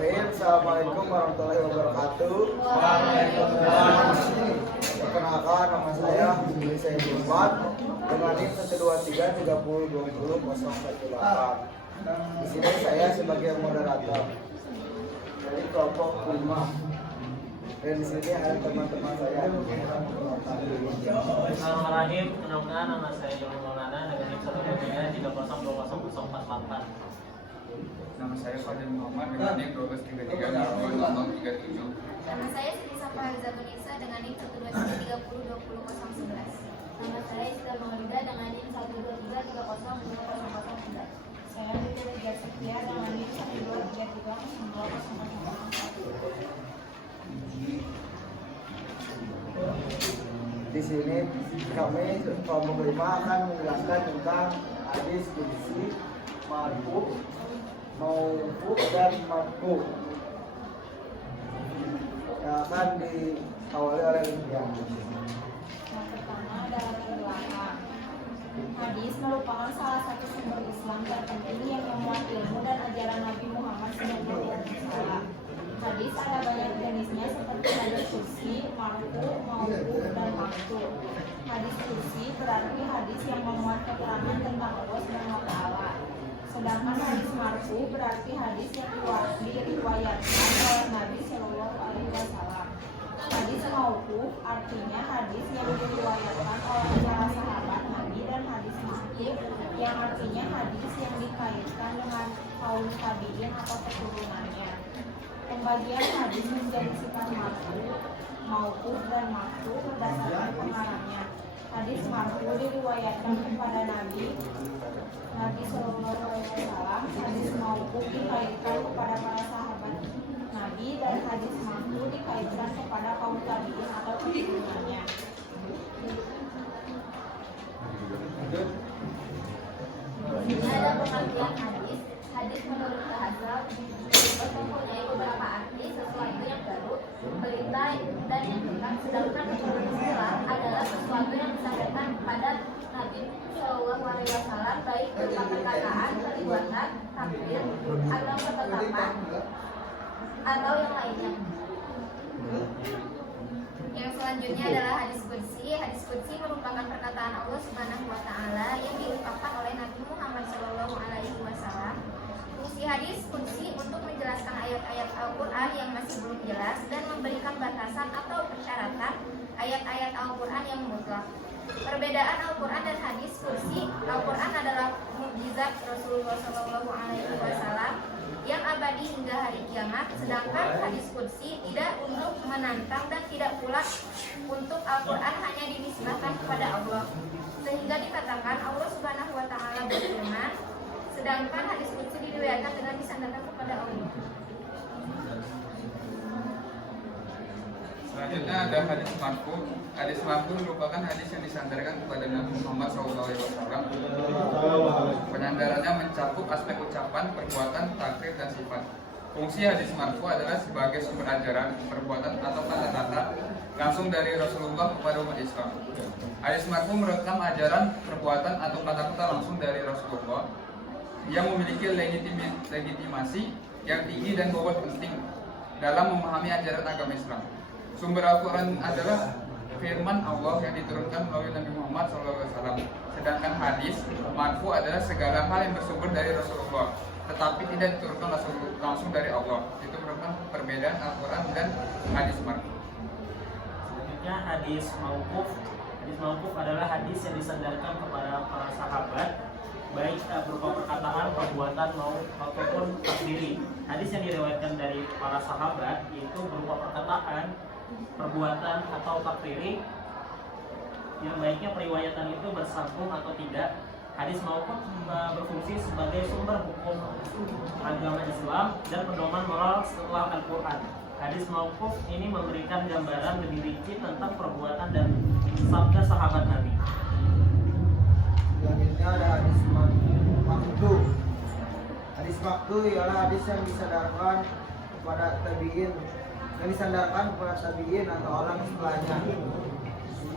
Assalamualaikum warahmatullahi wabarakatuh. Waalaikumsalam. Perkenalkan, nama saya Bisa Irfan dengan NIM 123302018. Di sini saya sebagai moderator dari kelompok 5. Dan di sini ada teman-teman saya. Bismillahirrahmanirrahim. Kenalkan, nama saya Joni Maulana dengan NIM 123302048. Nama saya Fadil Muhammad dengan NIM 12332037. Nama saya Siti Safa Halizatunisa dengan NIM 123302011. Nama saya Isra Maulida dengan NIM 123302011. Saya Titi Reja Setia dengan NIM 123302011. Di sini kami kelompok 5 akan menjelaskan tentang hadis qudsi, marfu, mauquf dan marfu yang akan diawali oleh Lydia. Yang pertama adalah belakang. Hadis merupakan salah satu sumber Islam terpenting yang memuat ilmu dan ajaran Nabi Muhammad SAW. Hadis ada banyak jenisnya seperti hadis qudsi, marfu, mauquf, dan maqtu'. Hadis qudsi berarti hadis yang memuat keterangan tentang Allah Subhanahu wa taala. Sedangkan hadis marfu berarti hadis yang diriwayatkan oleh Nabi Shallallahu Alaihi Wasallam. Hadis mauquf artinya hadis yang diriwayatkan oleh para sahabat Nabi, dan hadis maqtu' yang artinya hadis yang dikaitkan dengan kaum tabi'in atau keturunannya. Pembagian hadis menjadi sifat marfu, mauquf, dan maqtu' berdasarkan pengarangnya. Hadis marfu diriwayatkan kepada Nabi Shallallahu Alaihi Wasallam. Hadis mauquf dikaitkan kepada para sahabat Nabi, dan hadis maqtu' dikaitkan kepada kaum tabi'in atau keturunannya. Ada pengertian hadis. Hadis menurut bahasa mempunyai beberapa arti: sesuatu yang baru, berita dan yang dekat. Sedangkan menurut istilah adalah sesuatu yang disampaikan kepada Nabi Shallallahu Alaihi Wasallam, baik berupa perkataan, perbuatan, takbir, atau ketetapan atau yang lainnya. Yang selanjutnya adalah hadis qudsi. Hadis qudsi merupakan perkataan Allah Subhanahu wa taala yang diungkapkan oleh Nabi Muhammad Shallallahu Alaihi Wasallam. Fungsi hadis qudsi untuk menjelaskan ayat-ayat Al-Qur'an yang masih belum jelas dan memberikan batasan atau persyaratan ayat-ayat Al-Qur'an yang mutlak. Perbedaan Al-Qur'an dan hadis qudsi: Al-Qur'an adalah mukjizat Rasulullah Shallallahu Alaihi Wasallam yang abadi hingga hari kiamat, sedangkan hadis qudsi tidak untuk menantang dan tidak pula untuk Al-Qur'an hanya dinisbahkan kepada Allah, sehingga dikatakan Allah Subhanahu wa taala berfirman, sedangkan hadis qudsi diriwayatkan dengan disandarkan kepada Allah. Selanjutnya ada hadis marfu. Hadis marfu merupakan hadis yang disandarkan kepada Nabi Muhammad SAW. Penyandarannya mencakup aspek ucapan, perbuatan, takrif, dan sifat. Fungsi hadis marfu adalah sebagai sumber ajaran, perbuatan, atau kata-kata langsung dari Rasulullah kepada umat Islam. Hadis marfu merekam ajaran, perbuatan, atau kata-kata langsung dari Rasulullah yang memiliki legitimasi yang tinggi dan bobot penting dalam memahami ajaran agama Islam. Sumber Al-Quran adalah firman Allah yang diturunkan melalui Nabi Muhammad SAW. Sedangkan hadis marfu adalah segala hal yang bersumber dari Rasulullah, tetapi tidak diturunkan langsung dari Allah. Itu merupakan perbedaan Al-Quran dan hadis marfu. Selanjutnya hadis mauquf. Hadis mauquf adalah hadis yang disandarkan kepada para sahabat, baik berupa perkataan, perbuatan maupun takdiri. Hadis yang diriwayatkan dari para sahabat itu berupa perkataan, perbuatan, atau takdiri yang baiknya periwayatan itu bersambung atau tidak. Hadis mauquf berfungsi sebagai sumber hukum agama Islam dan pedoman moral setelah Al-Quran. Hadis mauquf ini memberikan gambaran lebih rinci tentang perbuatan dan sabda sahabat Nabi. Selanjutnya ada hadis maqtu. Hadis maqtu ialah hadis yang disandarkan kepada tabi'in, atau orang setelahnya.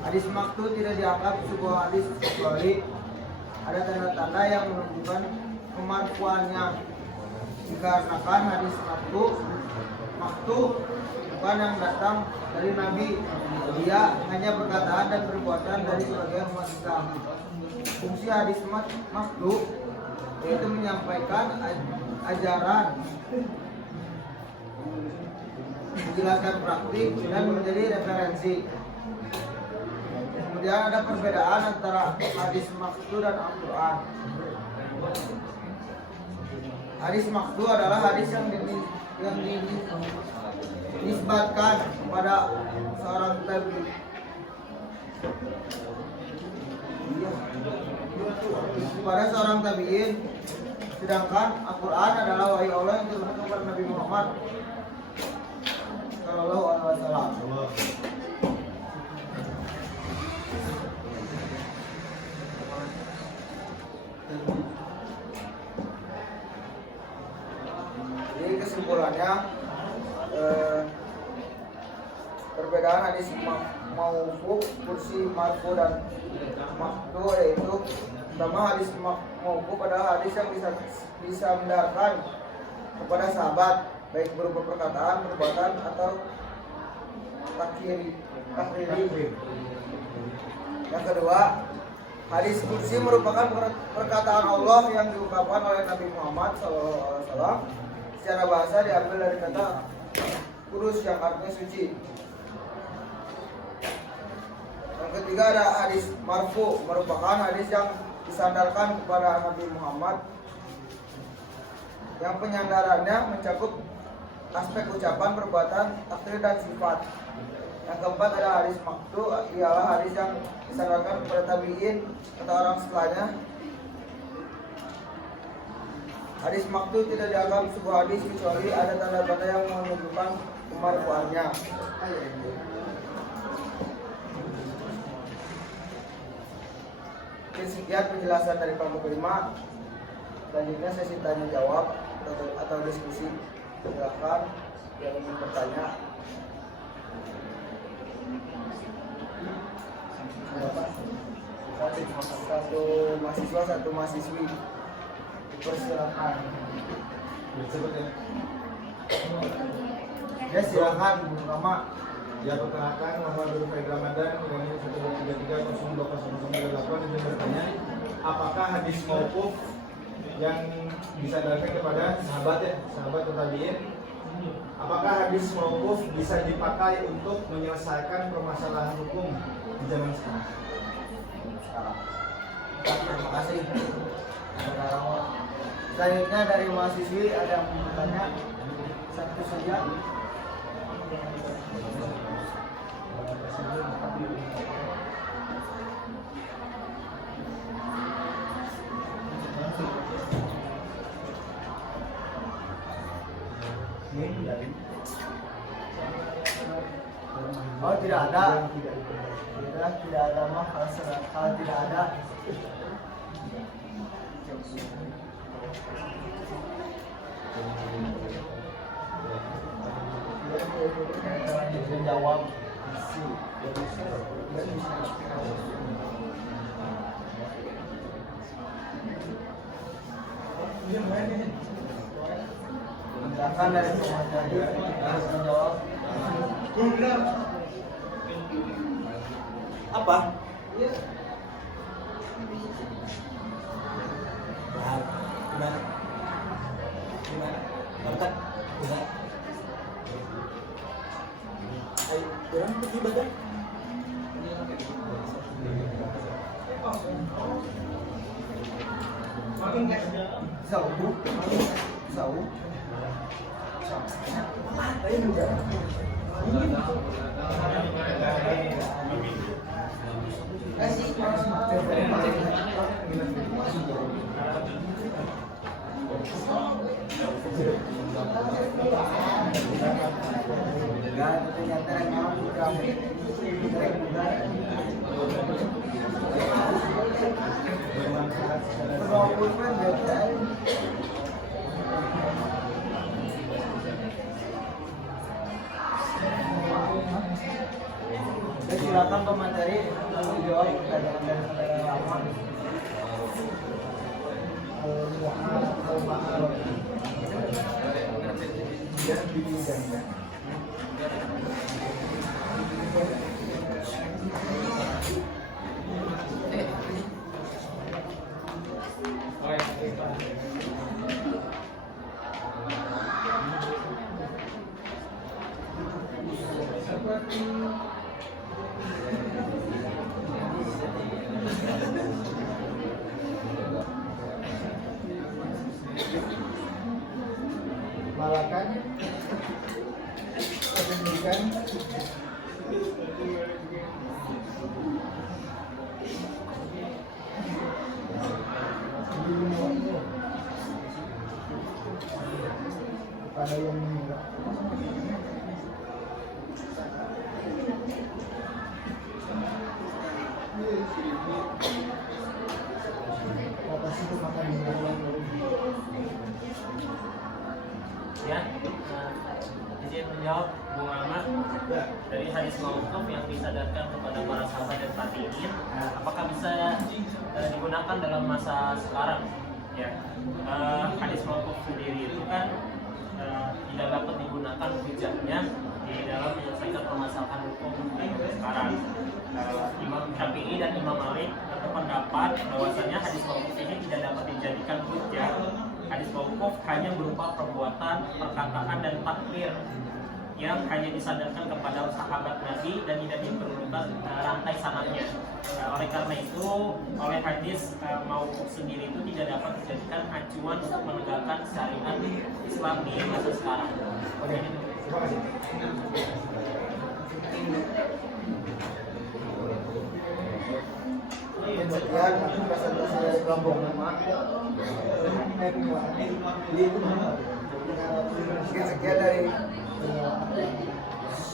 Hadis maqtu tidak dianggap sebuah hadis kecuali ada tanda-tanda yang menunjukkan kemarfuannya. dikarenakan hadis maktu bukan yang datang dari Nabi, dia hanya perkataan dan perbuatan dari sebagian umat Islam. Fungsi hadis maktu yaitu menyampaikan ajaran, menjelaskan praktik dan menjadi referensi. Kemudian ada perbedaan antara hadis maktu dan Al-Quran. Hadis maktu adalah hadis yang dinisbatkan kepada seorang tabi'in. Kepada seorang tabi'in, sedangkan Al-Quran adalah wahyu Allah yang turun kepada Nabi Muhammad Sallallahu Alaihi Wasallam. Jadi kesimpulannya, perbedaan hadis mauquf, kursi, marfu dan maktu yaitu pertama, hadis mauquf adalah hadis yang disandarkan kepada sahabat baik berupa perkataan, perbuatan atau takriri. Yang kedua, hadis kursi merupakan perkataan Allah yang diungkapkan oleh Nabi Muhammad SAW. Secara bahasa diambil dari kata kurus yang artinya suci. Yang ketiga ada hadis marfu, merupakan hadis yang disandarkan kepada Nabi Muhammad yang penyandarannya mencakup aspek ucapan, perbuatan, takdir dan sifat. Yang keempat ada hadis maktu, ialah hadis yang disandarkan kepada tabi'in atau orang setelahnya. Hadis maktu tidak dianggap sebuah hadis kecuali ada tanda-tanda yang menunjukkan kemarfuannya. Sekian penjelasan dari kelompok 5. Selanjutnya sesi tanya jawab atau diskusi. Silakan yang ingin bertanya. Satu mahasiswa, satu mahasiswi. Persilakan. Ya silakan Bu Rama. Ya, perkenalkan, Muhammad Nur Faid Ramadan, nomor 133020008 izin bertanya, apakah hadis mauquf yang disandarkan kepada sahabat atau tabi'in, apakah hadis mauquf bisa dipakai untuk menyelesaikan permasalahan hukum di zaman sekarang? Terima kasih. Selanjutnya dari mahasiswi ada yang mau bertanya? Satu saja. Oh, tidak ada. Tidak ada mah kalau tidak ada. Jawab. Silakan dari pengajar menjawab. Apa? Gimana? Berkat? Enggak. Ayo, orang pergi badan. Dầu bút, dầu. Đấy bây giờ. Silakan pemateri menjawab pertanyaan dari saudara Rahman. Dan dibidankan. Malakan, kepentingan, pada yang meninggal. Atas itu maka dilakukan Ya, izin menjawab Bung Ahmad dari hadis mauquf yang disadarkan kepada para sahabat dan tabi'in, apakah bisa digunakan dalam masa sekarang? Ya, hadis mauquf sendiri itu kan tidak dapat digunakan hujahnya di dalam menyelesaikan permasalahan hukum di sekarang. Imam Syafi'i dan Imam Malik berpendapat bahwasanya hadis mauquf ini tidak dapat dijadikan hujah. Hadis mauquf hanya berupa perbuatan, perkataan, dan takrir yang hanya disandarkan kepada sahabat Nabi dan tidak diperlukan rantai sanadnya. Oleh karena itu, oleh hadis mauquf sendiri itu tidak dapat dijadikan acuan untuk menegakkan syariat Islam di masa sekarang. Oke, terima kasih. Kemudian presentasi dari kelompok 5. Sekian dari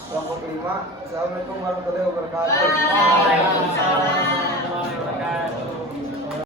kelompok 5. Assalamualaikum warahmatullahi wabarakatuh. Waalaikumsalam.